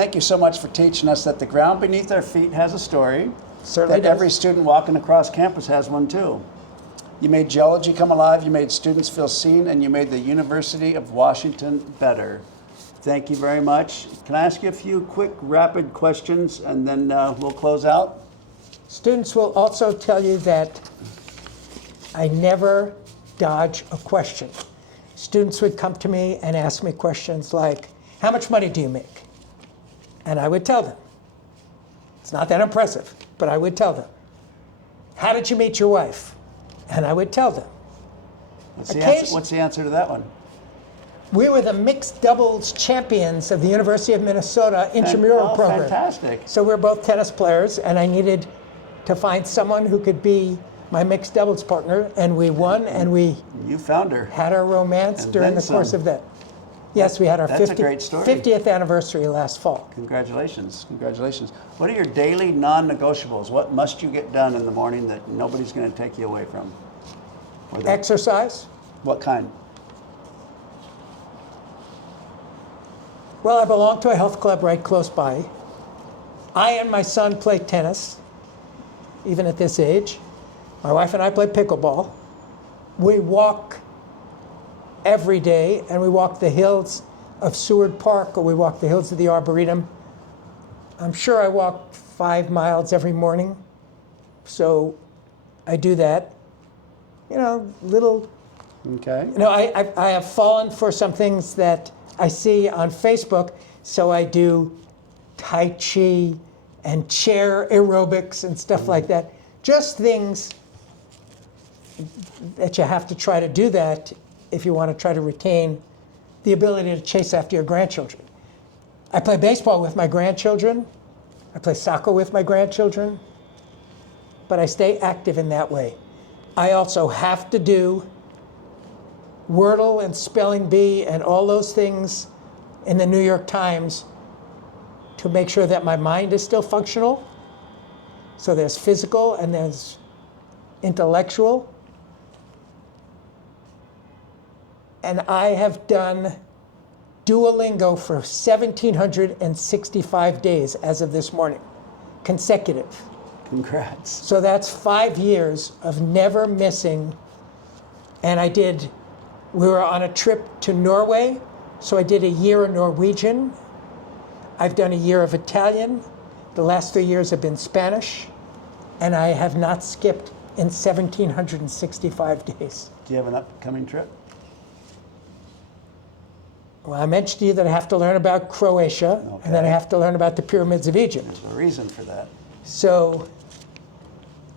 Thank you so much for teaching us that the ground beneath our feet has a story. Certainly that does. every student walking across campus has one too. You made geology come alive, you made students feel seen, and you made the University of Washington better. Thank you very much. Can I ask you a few quick, rapid questions, and then we'll close out? Students will also tell you that I never dodge a question. Students would come to me and ask me questions like, how much money do you make? And I would tell them. It's not that impressive, but I would tell them. How did you meet your wife? And I would tell them. What's the answer to that one? We were the mixed doubles champions of the University of Minnesota intramural program. Fantastic. So we're both tennis players, and I needed to find someone who could be my mixed doubles partner, and we won, and we You found her. had our romance And during then the course some. of that. Yes, we had our That's a great story. 50th anniversary last fall. Congratulations, congratulations. What are your daily non-negotiables? What must you get done in the morning that nobody's going to take you away from? Exercise. What kind? Well, I belong to a health club right close by. I and my son play tennis, even at this age. My wife and I play pickleball. We walk every day, and we walk the hills of Seward Park, or we walk the hills of the Arboretum. I'm sure I walk 5 miles every morning, so I do that. You know, little. Okay. You know, I have fallen for some things that I see on Facebook, so I do Tai Chi and chair aerobics and stuff like that. Just things that you have to try to do that if you want to try to retain the ability to chase after your grandchildren. I play baseball with my grandchildren. I play soccer with my grandchildren. But I stay active in that way. I also have to do Wordle and Spelling Bee and all those things in the New York Times to make sure that my mind is still functional. So there's physical and there's intellectual. And I have done Duolingo for 1,765 days as of this morning, consecutive. Congrats. So that's 5 years of never missing. And we were on a trip to Norway, so I did a year of Norwegian. I've done a year of Italian. The last 3 years have been Spanish. And I have not skipped in 1,765 days. Do you have an upcoming trip? Well, I mentioned to you that I have to learn about Croatia, and then I have to learn about the pyramids of Egypt. There's a reason for that. So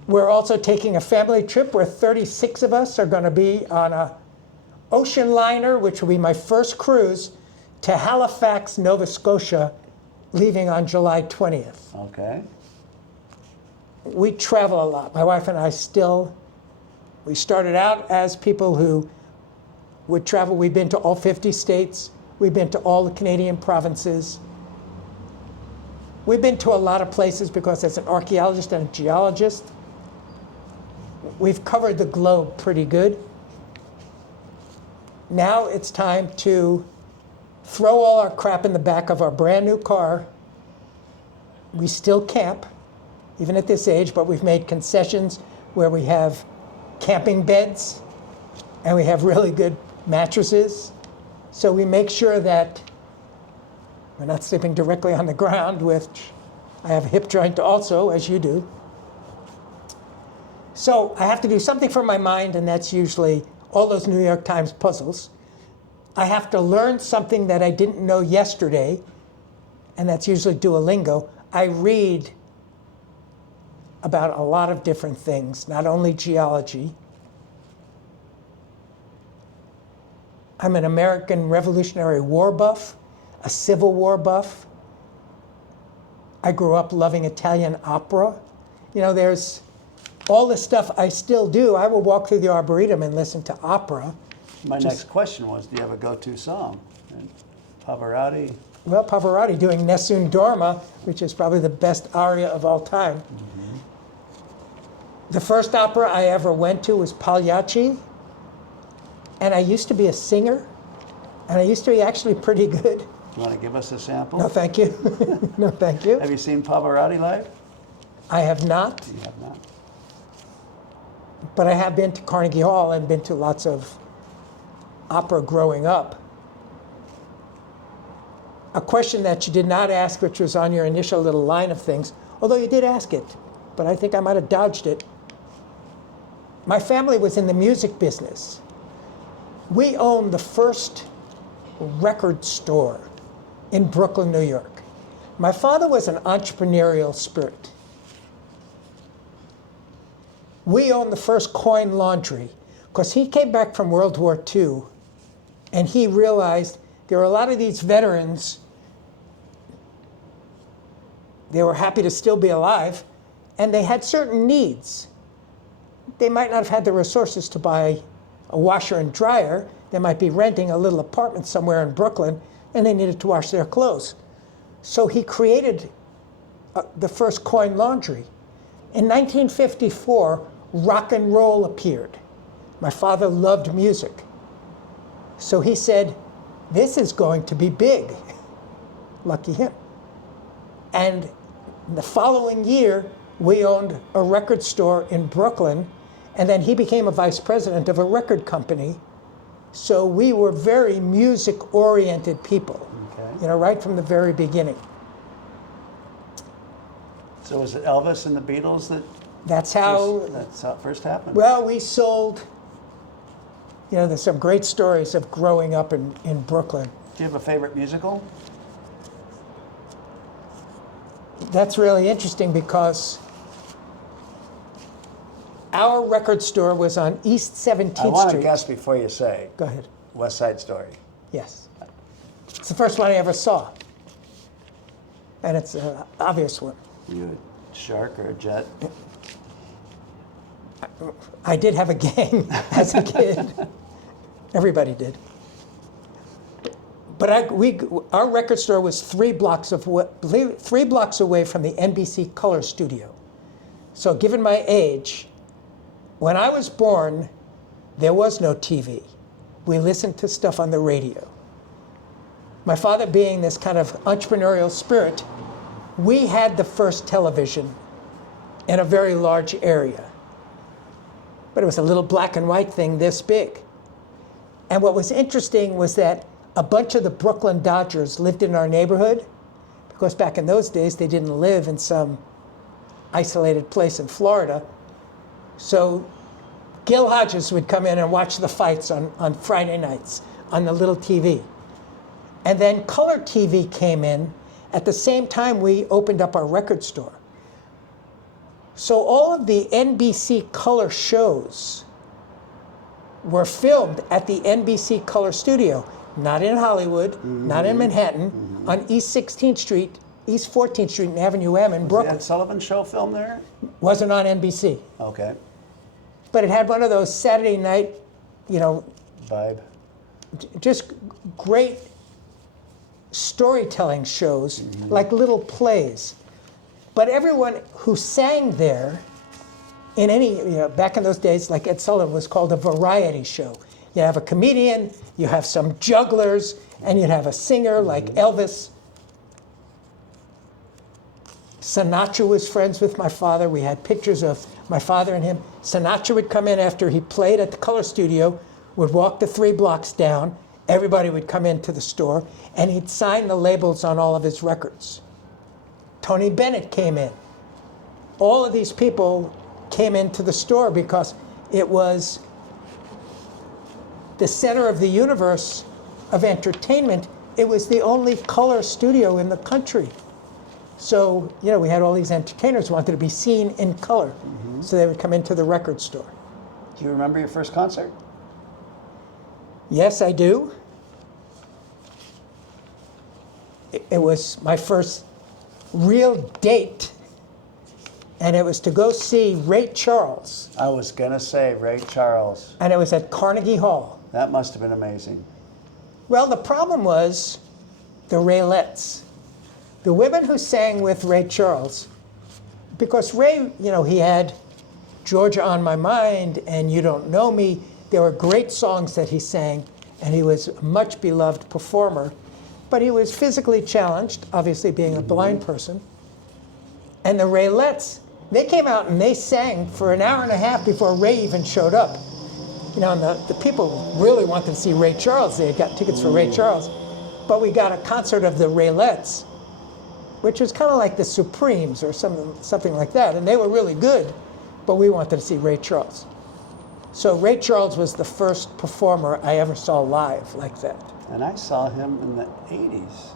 we're also taking a family trip where 36 of us are going to be on a ocean liner, which will be my first cruise, to Halifax, Nova Scotia, leaving on July 20th. Okay. We travel a lot. My wife and I we started out as people who would travel. We've been to all 50 states. We've been to all the Canadian provinces. We've been to a lot of places because as an archaeologist and a geologist, we've covered the globe pretty good. Now it's time to throw all our crap in the back of our brand new car. We still camp, even at this age, but we've made concessions where we have camping beds and we have really good mattresses. So we make sure that we're not sleeping directly on the ground, which I have a hip joint also, as you do. So I have to do something for my mind, and that's usually all those New York Times puzzles. I have to learn something that I didn't know yesterday, and that's usually Duolingo. I read about a lot of different things, not only geology. I'm an American Revolutionary War buff, a Civil War buff. I grew up loving Italian opera. You know, there's all the stuff I still do. I will walk through the Arboretum and listen to opera. My next question was, do you have a go-to song? And Pavarotti? Well, Pavarotti doing Nessun Dorma, which is probably the best aria of all time. Mm-hmm. The first opera I ever went to was Pagliacci. And I used to be a singer. And I used to be actually pretty good. You want to give us a sample? No, thank you. No, thank you. Have you seen Pavarotti live? I have not, You have not. but I have been to Carnegie Hall and been to lots of opera growing up. A question that you did not ask, which was on your initial little line of things, although you did ask it, but I think I might have dodged it. My family was in the music business. We owned the first record store in Brooklyn, New York. My father was an entrepreneurial spirit. We owned the first coin laundry because he came back from World War II and he realized there were a lot of these veterans. They were happy to still be alive and they had certain needs. They might not have had the resources to buy a washer and dryer. They might be renting a little apartment somewhere in Brooklyn and they needed to wash their clothes. So he created the first coin laundry. In 1954, rock and roll appeared. My father loved music. So he said, this is going to be big. Lucky him. And the following year, we owned a record store in Brooklyn, and then he became a vice president of a record company. So we were very music-oriented people, Okay. right from the very beginning. So was it Elvis and the Beatles That's how, that's how it first happened? well, we sold, there's some great stories of growing up in Brooklyn. Do you have a favorite musical? That's really interesting because our record store was on East 17th I want to Street. guess before you say. Go ahead. West Side Story. Yes. It's the first one I ever saw. And it's an obvious one. You a shark or a jet? I did have a gang as a kid. Everybody did. But our record store was 3 blocks away from the NBC Color Studio. So given my age, when I was born, there was no TV. We listened to stuff on the radio. My father being this kind of entrepreneurial spirit, we had the first television in a very large area. But it was a little black and white thing this big. And what was interesting was that a bunch of the Brooklyn Dodgers lived in our neighborhood, because back in those days, they didn't live in some isolated place in Florida. So Gil Hodges would come in and watch the fights on Friday nights on the little TV. And then color TV came in at the same time we opened up our record store. So all of the NBC color shows were filmed at the NBC Color Studio, not in Hollywood, not in Manhattan, on East 16th Street, East 14th Street and Avenue M in Was the Brooklyn. Ed Sullivan Show filmed there? Wasn't on NBC, Okay. but it had one of those Saturday night, Vibe. just great storytelling shows, like little plays. But everyone who sang there, in any, back in those days, like Ed Sullivan was called a variety show. You have a comedian, you have some jugglers, and you'd have a singer like Elvis. Sinatra was friends with my father. We had pictures of my father and him. Sinatra would come in after he played at the Color Studio, would walk the 3 blocks down. Everybody would come into the store, and he'd sign the labels on all of his records. Tony Bennett came in. All of these people came into the store because it was the center of the universe of entertainment. It was the only color studio in the country. So, we had all these entertainers who wanted to be seen in color. So they would come into the record store. Do you remember your first concert? Yes, I do. It was my first real date, and it was to go see Ray Charles, I was gonna say Ray Charles. and it was at Carnegie Hall. That must have been amazing. Well, the problem was the Raylettes, the women who sang with Ray Charles, because Ray, he had Georgia on My Mind and You Don't Know Me. There were great songs that he sang, and he was a much beloved performer. but he was physically challenged, obviously being a blind person. And the Raylettes, they came out and they sang for an hour and a half before Ray even showed up. You know, and the people really wanted to see Ray Charles. They got tickets for Ray Charles. But we got a concert of the Raylettes, which was kind of like the Supremes or something like that. And they were really good, but we wanted to see Ray Charles. So Ray Charles was the first performer I ever saw live like that. And I saw him in the 80s.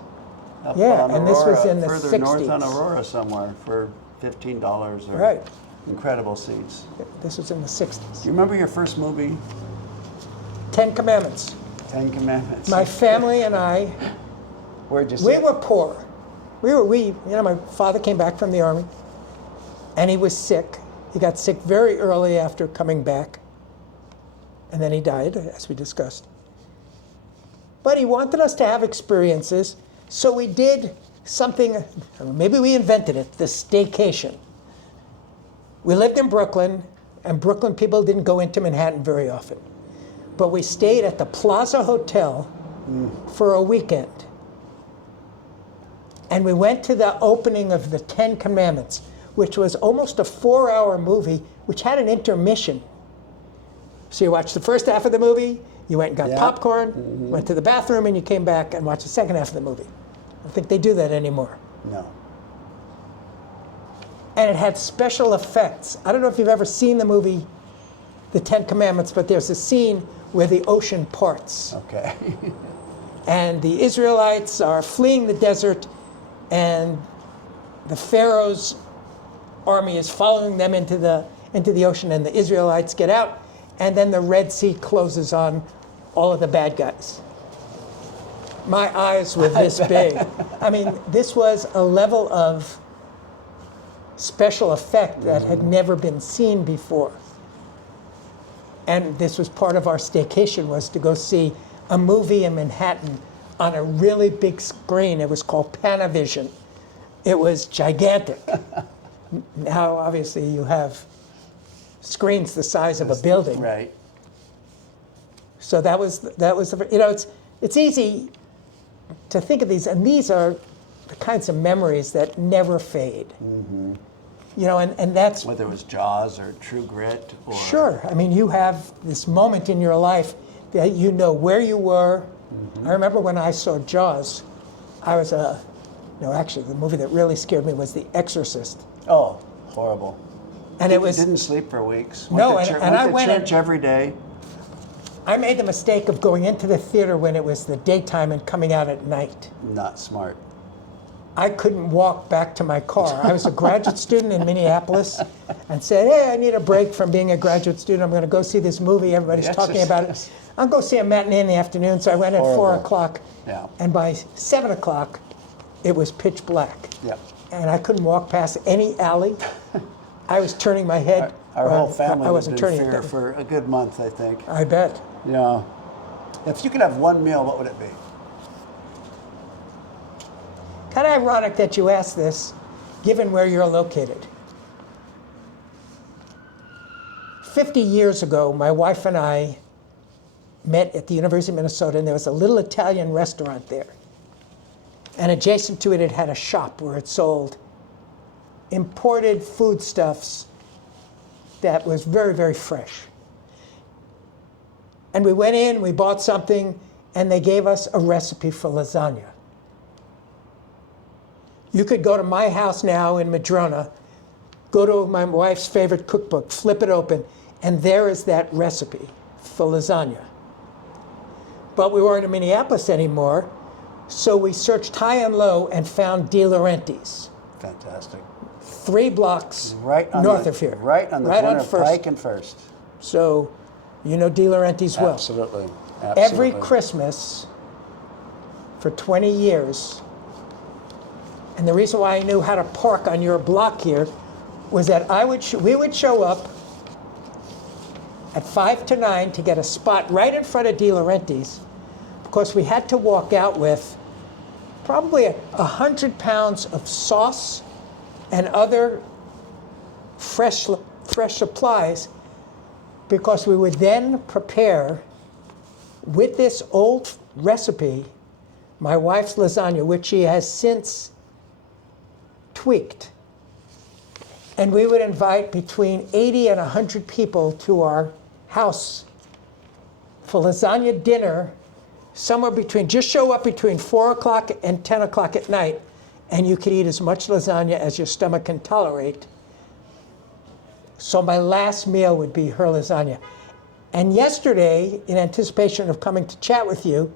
Up Yeah, on and this was Aurora, in the further 60s. north on Aurora somewhere for $15 or Right. incredible seats. This was in the 60s. Do you remember your first movie, 10 Commandments. 10 Commandments? My family and I, Where'd you see we it? were poor. You know, my father came back from the army, and he was sick. He got sick very early after coming back, and then he died, as we discussed. But he wanted us to have experiences, so we did something, maybe we invented it, the staycation. We lived in Brooklyn, and Brooklyn people didn't go into Manhattan very often. But we stayed at the Plaza Hotel for a weekend. And we went to the opening of the 10 Commandments, which was almost a 4-hour movie, which had an intermission. So you watched the first half of the movie, you went and got popcorn, went to the bathroom, and you came back and watched the second half of the movie. I don't think they do that anymore. No. And it had special effects. I don't know if you've ever seen the movie The 10 Commandments, but there's a scene where the ocean parts. Okay. And the Israelites are fleeing the desert, and the Pharaoh's army is following them into the ocean, and the Israelites get out, and then the Red Sea closes on all of the bad guys. My eyes were this big. I mean, this was a level of special effect that had never been seen before. And this was part of our staycation, was to go see a movie in Manhattan on a really big screen. It was called Panavision. It was gigantic. Now, obviously, you have screens the size of a building. Right. So that was you know, it's easy to think of these, and these are the kinds of memories that never fade. You know, and that's Whether it was Jaws or True Grit or... sure. I mean, you have this moment in your life that you know where you were. I remember when I saw Jaws, I was actually the movie that really scared me was The Exorcist. Oh, horrible. And it was, Didn't sleep for weeks. No, went and I to went church every day. I made the mistake of going into the theater when it was the daytime and coming out at night. Not smart. I couldn't walk back to my car. I was a graduate student in Minneapolis and said, hey, I need a break from being a graduate student. I'm going to go see this movie. Everybody's talking about it. I'll go see a matinee in the afternoon. So I went at 4 o'clock. Yeah. And by 7 o'clock, it was pitch black. Yeah. And I couldn't walk past any alley. I was turning my head. Our whole family I lived wasn't in turning fear it. for a good month, I think. I bet. Yeah. If you could have one meal, what would it be? Kind of ironic that you asked this, given where you're located. 50 years ago, my wife and I met at the University of Minnesota, and there was a little Italian restaurant there. And adjacent to it, it had a shop where it sold imported foodstuffs that was very, very fresh. And we went in, we bought something, and they gave us a recipe for lasagna. You could go to my house now in Madrona, go to my wife's favorite cookbook, flip it open, and there is that recipe for lasagna. But we weren't in Minneapolis anymore, so we searched high and low and found De Laurentiis. Fantastic. 3 blocks Right on north of here. Right on the corner of First. Pike and First. So you know De Laurentiis well. Absolutely. Every Christmas for 20 years, and the reason why I knew how to park on your block here was that we would show up at 5 to 9 to get a spot right in front of De Laurentiis, because we had to walk out with probably 100 pounds of sauce and other fresh supplies, because we would then prepare with this old recipe my wife's lasagna, which she has since tweaked. And we would invite between 80 and 100 people to our house for lasagna dinner, somewhere between, just show up between 4 o'clock and 10 o'clock at night, and you could eat as much lasagna as your stomach can tolerate. So my last meal would be her lasagna. And yesterday, in anticipation of coming to chat with you,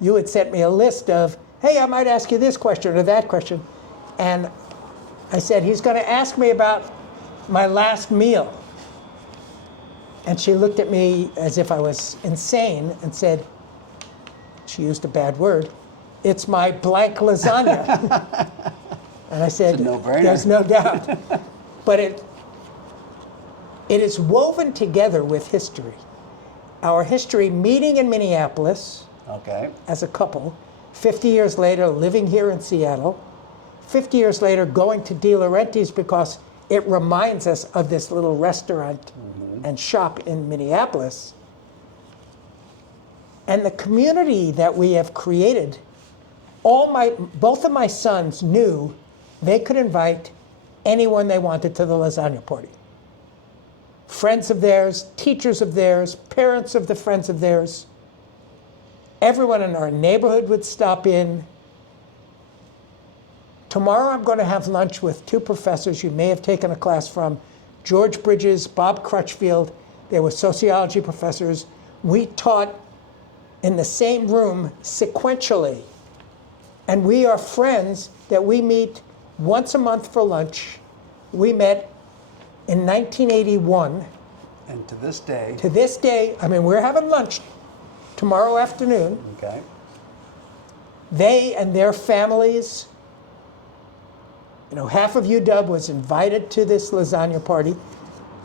you had sent me a list of, hey, I might ask you this question or that question. And I said, he's going to ask me about my last meal. And she looked at me as if I was insane and said, she used a bad word, it's my blank lasagna. And I said, It's a no-brainer. there's no doubt. But it is woven together with history. Our history meeting in Minneapolis Okay. as a couple, 50 years later living here in Seattle, 50 years later going to De Laurentiis because it reminds us of this little restaurant and shop in Minneapolis. And the community that we have created, both of my sons knew they could invite anyone they wanted to the lasagna party. Friends of theirs, teachers of theirs, parents of the friends of theirs. Everyone in our neighborhood would stop in. Tomorrow I'm going to have lunch with two professors you may have taken a class from, George Bridges, Bob Crutchfield. They were sociology professors. We taught in the same room sequentially. And we are friends that we meet once a month for lunch. We met in 1981. And to this day. To this day, I mean, we're having lunch tomorrow afternoon. Okay. They and their families, half of UW was invited to this lasagna party.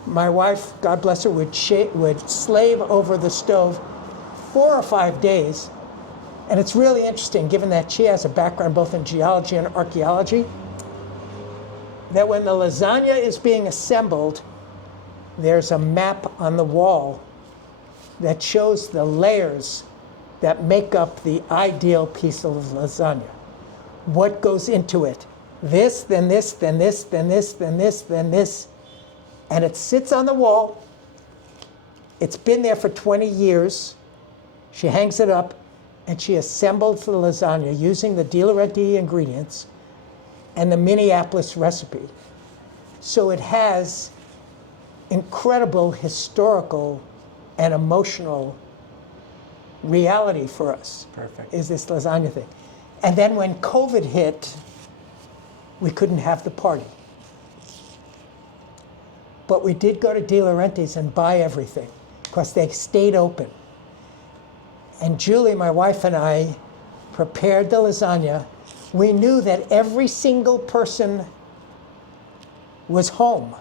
My wife, God bless her, would slave over the stove 4 or 5 days. And it's really interesting, given that she has a background both in geology and archaeology, that when the lasagna is being assembled, there's a map on the wall that shows the layers that make up the ideal piece of lasagna. What goes into it? This, then this, then this, then this, then this, then this. And it sits on the wall. It's been there for 20 years. She hangs it up, and she assembles the lasagna using the De Laurentiis ingredients and the Minneapolis recipe. So it has incredible historical and emotional reality for us. Perfect. Is this lasagna thing. And then when COVID hit, we couldn't have the party. But we did go to De Laurentiis and buy everything because they stayed open. And Julie, my wife, and I prepared the lasagna. We knew that every single person was home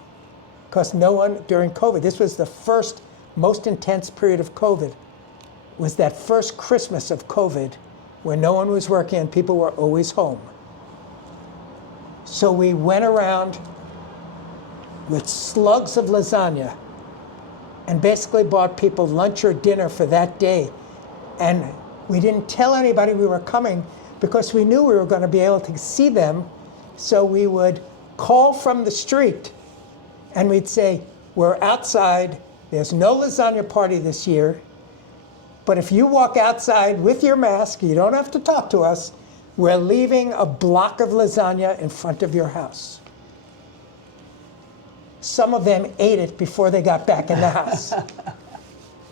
because no one during COVID, this was the first most intense period of COVID, was that first Christmas of COVID where no one was working and people were always home. So we went around with slugs of lasagna and basically bought people lunch or dinner for that day. And we didn't tell anybody we were coming because we knew we were going to be able to see them. So we would call from the street and we'd say, we're outside, there's no lasagna party this year, but if you walk outside with your mask, you don't have to talk to us, we're leaving a block of lasagna in front of your house. Some of them ate it before they got back in the house.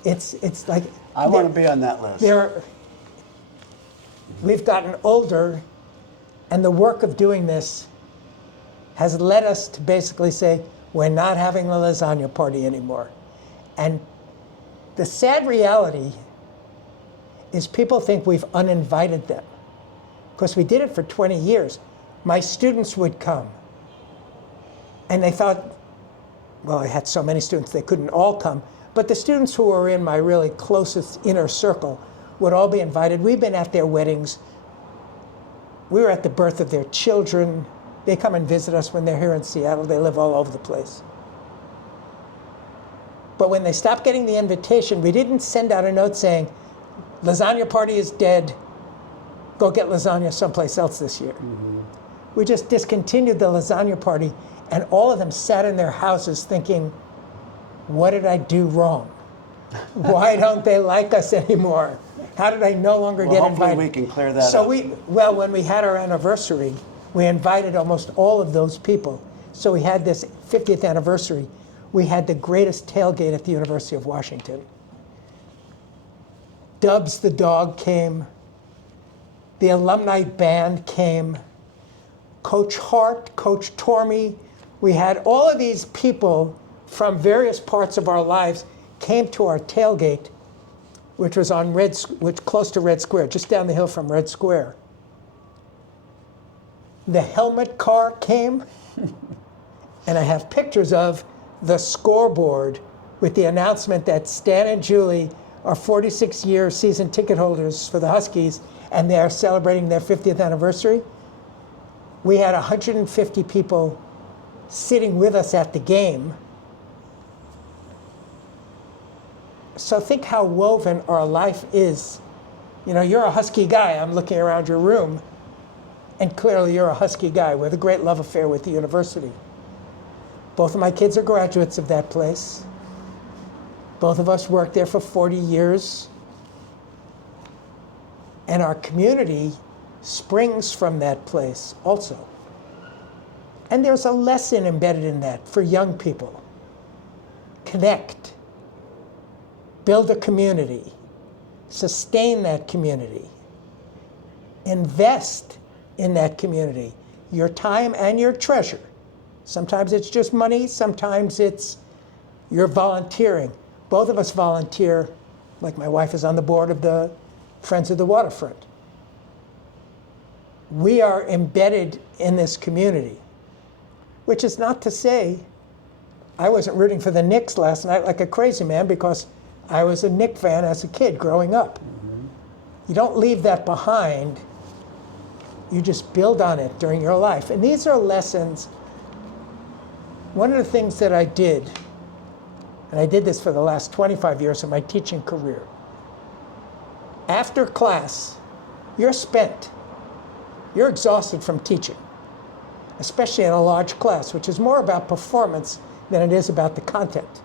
It's like... I want to be on that list. We've gotten older, and the work of doing this has led us to basically say, we're not having the lasagna party anymore. And the sad reality is people think we've uninvited them. Because we did it for 20 years. My students would come. And they thought, well, I had so many students, they couldn't all come. But the students who were in my really closest inner circle would all be invited. We've been at their weddings. We were at the birth of their children. They come and visit us when they're here in Seattle. They live all over the place. But when they stopped getting the invitation, we didn't send out a note saying, lasagna party is dead. go get lasagna someplace else this year. We just discontinued the lasagna party, and all of them sat in their houses thinking, what did I do wrong? Why don't they like us anymore? How did I no longer get hopefully invited? we can clear that up. When we had our anniversary, we invited almost all of those people. So we had this 50th anniversary. We had the greatest tailgate at the University of Washington. Dubs the dog came. The alumni band came. Coach Hart, Coach Tormey. We had all of these people from various parts of our lives came to our tailgate, which was on close to Red Square, just down the hill from Red Square. The helmet car came, and I have pictures of the scoreboard with the announcement that Stan and Julie are 46-year season ticket holders for the Huskies, and they are celebrating their 50th anniversary. We had 150 people sitting with us at the game. So think how woven our life is. You know, you're a Husky guy. I'm looking around your room, and clearly you're a Husky guy with a great love affair with the university. Both of my kids are graduates of that place. Both of us worked there for 40 years. And our community springs from that place also. And there's a lesson embedded in that for young people. Connect. Build a community. Sustain that community. Invest in that community. Your time and your treasure. Sometimes it's just money, sometimes it's you're volunteering. Both of us volunteer, like my wife is on the board of the Friends of the Waterfront. We are embedded in this community, which is not to say I wasn't rooting for the Knicks last night like a crazy man because I was a Knicks fan as a kid growing up. You don't leave that behind. You just build on it during your life. And these are lessons. One of the things that I did, and I did this for the last 25 years of my teaching career, after class, you're spent. You're exhausted from teaching, especially in a large class, which is more about performance than it is about the content.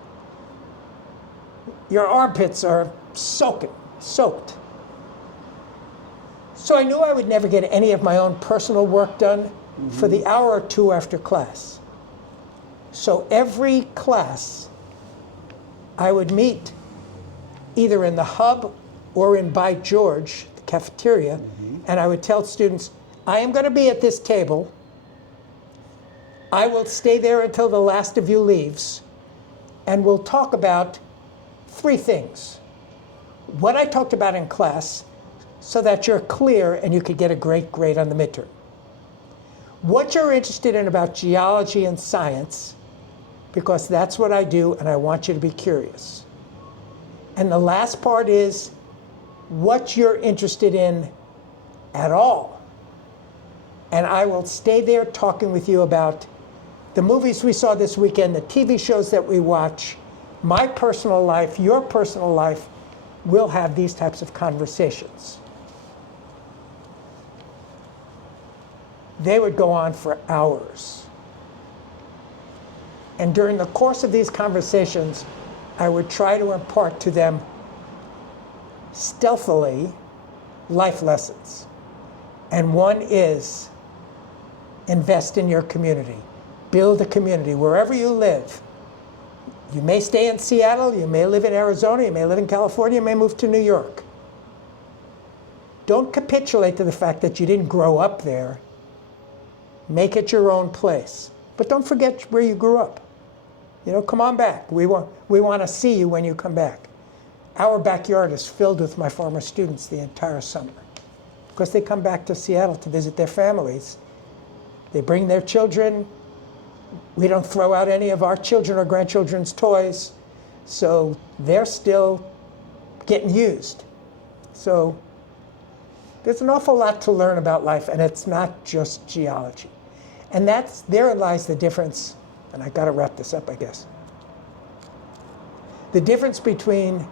Your armpits are soaked. So I knew I would never get any of my own personal work done for the hour or two after class. So every class, I would meet either in the hub or in By George, the cafeteria, and I would tell students, I am going to be at this table. I will stay there until the last of you leaves, and we'll talk about 3 things. What I talked about in class, so that you're clear and you could get a great grade on the midterm. What you're interested in about geology and science, because that's what I do, and I want you to be curious. And the last part is what you're interested in at all. And I will stay there talking with you about the movies we saw this weekend, the TV shows that we watch, my personal life, your personal life. We'll have these types of conversations. They would go on for hours. And during the course of these conversations, I would try to impart to them stealthily life lessons. And one is invest in your community. Build a community wherever you live. You may stay in Seattle, you may live in Arizona, you may live in California, you may move to New York. Don't capitulate to the fact that you didn't grow up there. Make it your own place. But don't forget where you grew up. You know, come on back. We want to see you when you come back. Our backyard is filled with my former students the entire summer because they come back to Seattle to visit their families. They bring their children. We don't throw out any of our children or grandchildren's toys, so they're still getting used. So there's an awful lot to learn about life, and it's not just geology. And therein lies the difference, and I gotta wrap this up, I guess. The difference between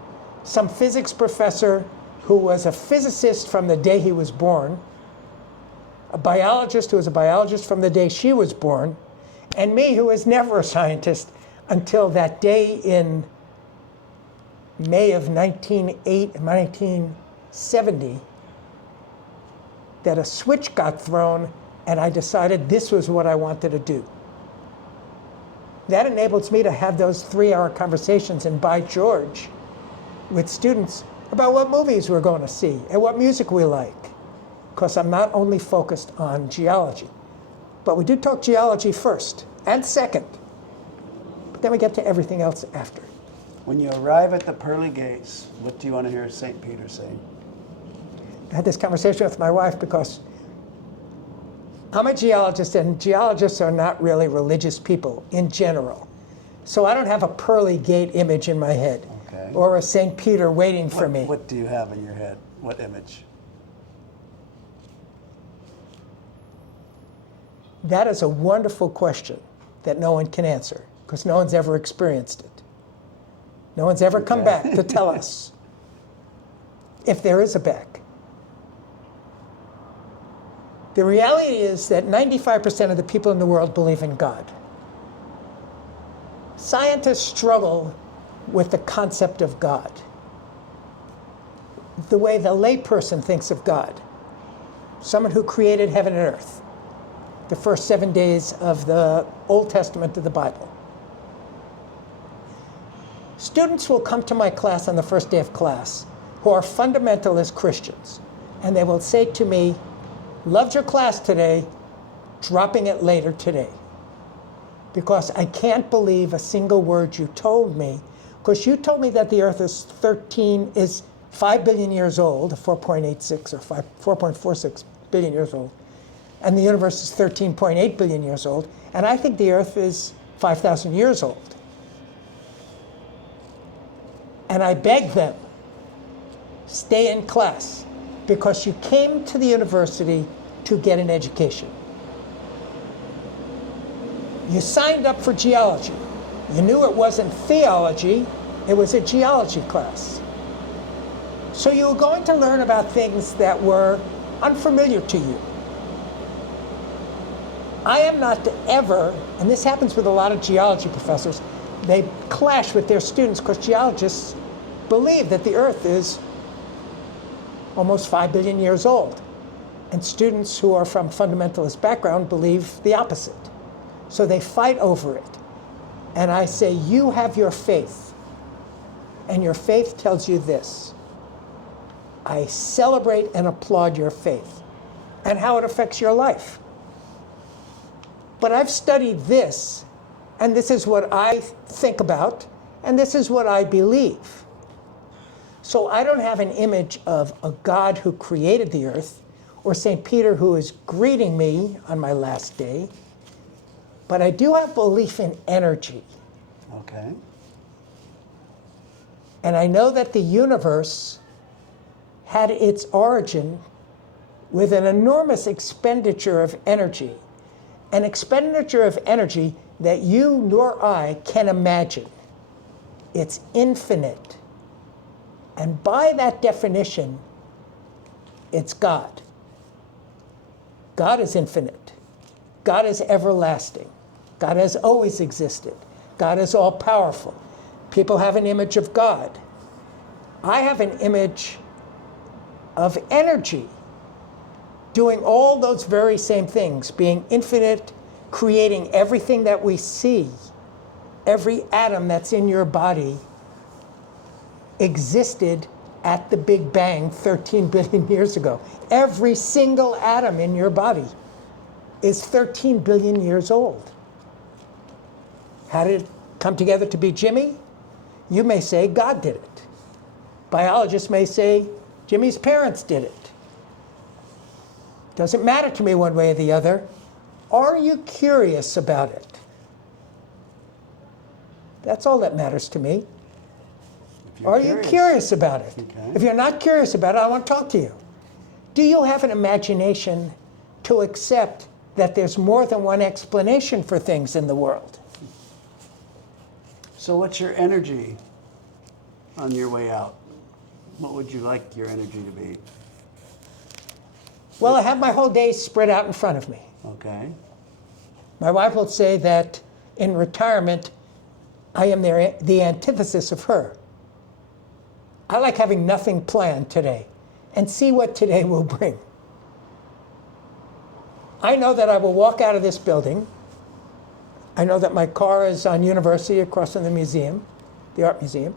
some physics professor who was a physicist from the day he was born, a biologist who was a biologist from the day she was born, and me who was never a scientist until that day in May of 1970 that a switch got thrown and I decided this was what I wanted to do. That enables me to have those 3-hour conversations in By George with students about what movies we're going to see and what music we like. Because I'm not only focused on geology, but we do talk geology first and second, but then we get to everything else after. When you arrive at the pearly gates, what do you want to hear St. Peter say? I had this conversation with my wife because I'm a geologist, and geologists are not really religious people in general. So I don't have a pearly gate image in my head, Okay. or a St. Peter waiting for me. What do you have in your head? What image? That is a wonderful question that no one can answer because no one's ever experienced it. No one's ever come back to tell us if there is a back. The reality is that 95% of the people in the world believe in God. Scientists struggle with the concept of God, the way the layperson thinks of God, someone who created heaven and earth, the first 7 days of the Old Testament of the Bible. Students will come to my class on the first day of class who are fundamentalist Christians, and they will say to me, "Loved your class today, dropping it later today. Because I can't believe a single word you told me, because you told me that the earth is 5 billion years old, 4.86 or 4.46 billion years old, and the universe is 13.8 billion years old, and I think the earth is 5,000 years old." And I beg them, stay in class, because you came to the university to get an education. You signed up for geology. You knew it wasn't theology, it was a geology class. So you were going to learn about things that were unfamiliar to you. I am not ever, and this happens with a lot of geology professors, they clash with their students because geologists believe that the earth is almost 5 billion years old. And students who are from fundamentalist background believe the opposite. So they fight over it. And I say, you have your faith. And your faith tells you this. I celebrate and applaud your faith and how it affects your life. But I've studied this, and this is what I think about, and this is what I believe. So I don't have an image of a God who created the earth, or St. Peter who is greeting me on my last day, but I do have belief in energy. Okay. And I know that the universe had its origin with an enormous expenditure of energy, an expenditure of energy that you nor I can imagine. It's infinite. And by that definition, it's God. God is infinite. God is everlasting. God has always existed. God is all-powerful. People have an image of God. I have an image of energy doing all those very same things, being infinite, creating everything that we see. Every atom that's in your body existed at the Big Bang 13 billion years ago. Every single atom in your body is 13 billion years old. How did it come together to be Jimmy? You may say God did it. Biologists may say Jimmy's parents did it. Doesn't matter to me one way or the other. Are you curious about it? That's all that matters to me. Are you curious about it? Okay. If you're not curious about it, I want to talk to you. Do you have an imagination to accept that there's more than one explanation for things in the world? So what's your energy on your way out? What would you like your energy to be? Well, I have my whole day spread out in front of me. Okay. My wife will say that in retirement, I am the antithesis of her. I like having nothing planned today and see what today will bring. I know that I will walk out of this building. I know that my car is on University across from the museum, the art museum.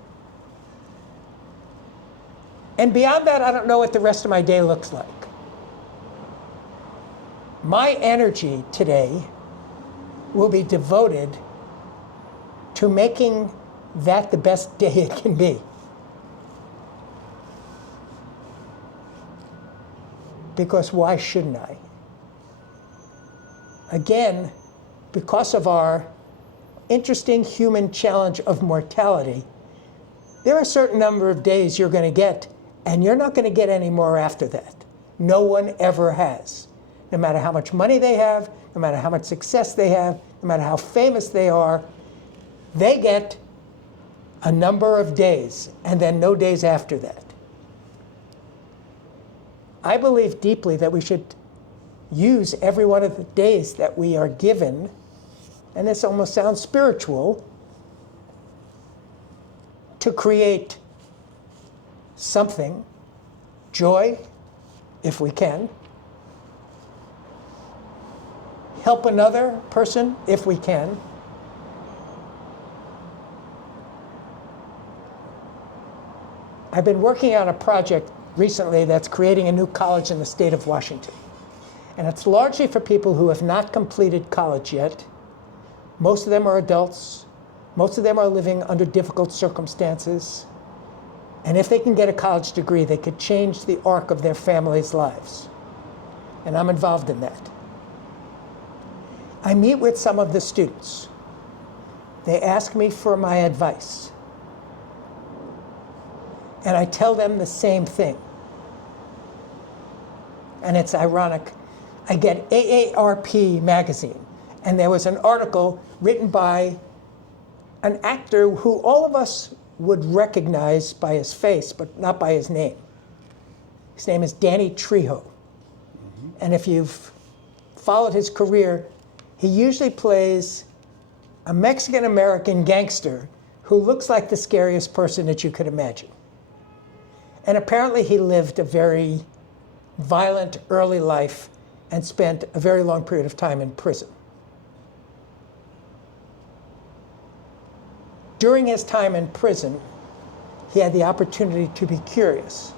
And beyond that, I don't know what the rest of my day looks like. My energy today will be devoted to making that the best day it can be. Because why shouldn't I? Again, because of our interesting human challenge of mortality, there are a certain number of days you're going to get, and you're not going to get any more after that. No one ever has. No matter how much money they have, no matter how much success they have, no matter how famous they are, they get a number of days, and then no days after that. I believe deeply that we should use every one of the days that we are given, and this almost sounds spiritual, to create something, joy, if we can, help another person, if we can, I've been working on a project recently that's creating a new college in the state of Washington. And it's largely for people who have not completed college yet. Most of them are adults. Most of them are living under difficult circumstances. And if they can get a college degree, they could change the arc of their families' lives. And I'm involved in that. I meet with some of the students. They ask me for my advice. And I tell them the same thing. And it's ironic. I get AARP magazine, and there was an article written by an actor who all of us would recognize by his face, but not by his name. His name is Danny Trejo. Mm-hmm. And if you've followed his career, he usually plays a Mexican-American gangster who looks like the scariest person that you could imagine. And apparently he lived a very violent early life and spent a very long period of time in prison. During his time in prison, he had the opportunity to be curious.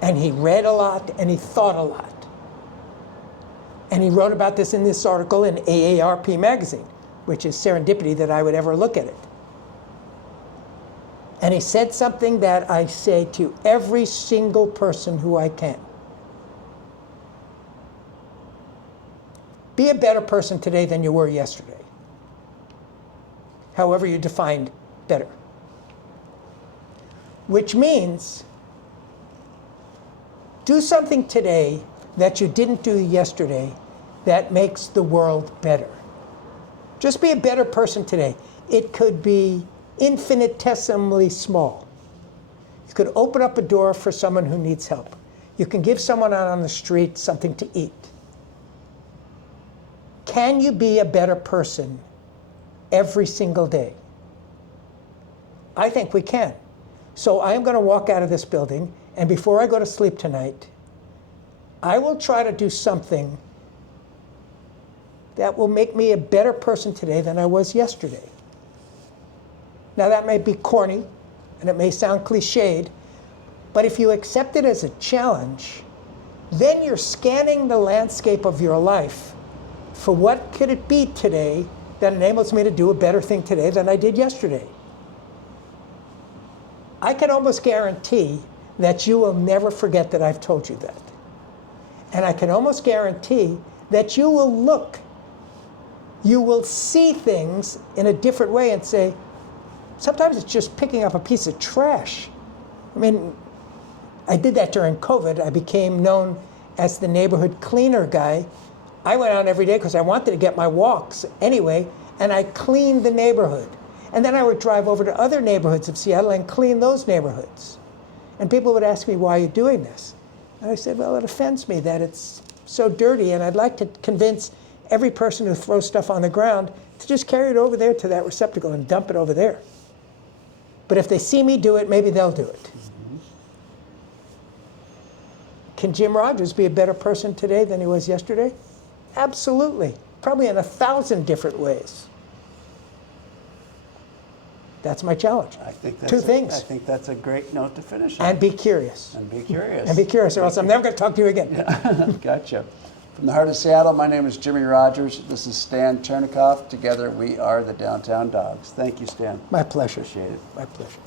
And he read a lot and he thought a lot. And he wrote about this in this article in AARP magazine, which is serendipity that I would ever look at it. And he said something that I say to every single person who I can. Be a better person today than you were yesterday. However you defined better. Which means do something today that you didn't do yesterday that makes the world better. Just be a better person today. It could be infinitesimally small. You could open up a door for someone who needs help. You can give someone out on the street something to eat. Can you be a better person every single day? I think we can. So I am going to walk out of this building, and before I go to sleep tonight, I will try to do something that will make me a better person today than I was yesterday. Now that may be corny, and it may sound cliched, but if you accept it as a challenge, then you're scanning the landscape of your life for what could it be today that enables me to do a better thing today than I did yesterday. I can almost guarantee that you will never forget that I've told you that. And I can almost guarantee that you will see things in a different way and say, sometimes it's just picking up a piece of trash. I mean, I did that during COVID. I became known as the neighborhood cleaner guy. I went out every day because I wanted to get my walks anyway, and I cleaned the neighborhood. And then I would drive over to other neighborhoods of Seattle and clean those neighborhoods. And people would ask me, why are you doing this? And I said, well, it offends me that it's so dirty, and I'd like to convince every person who throws stuff on the ground to just carry it over there to that receptacle and dump it over there. But if they see me do it, maybe they'll do it. Mm-hmm. Can Jim Rogers be a better person today than he was yesterday? Absolutely. Probably in 1,000 different ways. That's my challenge. I think that's Two things. I think that's a great note to finish on. And be curious. And be curious. And be curious, or else I'm never going to talk to you again. Yeah. Gotcha. From the heart of Seattle, my name is Jimmy Rogers. This is Stan CHERNICOFF. Together we are the Downtown Dawgs. Thank you, Stan. My pleasure. Appreciate it. My pleasure.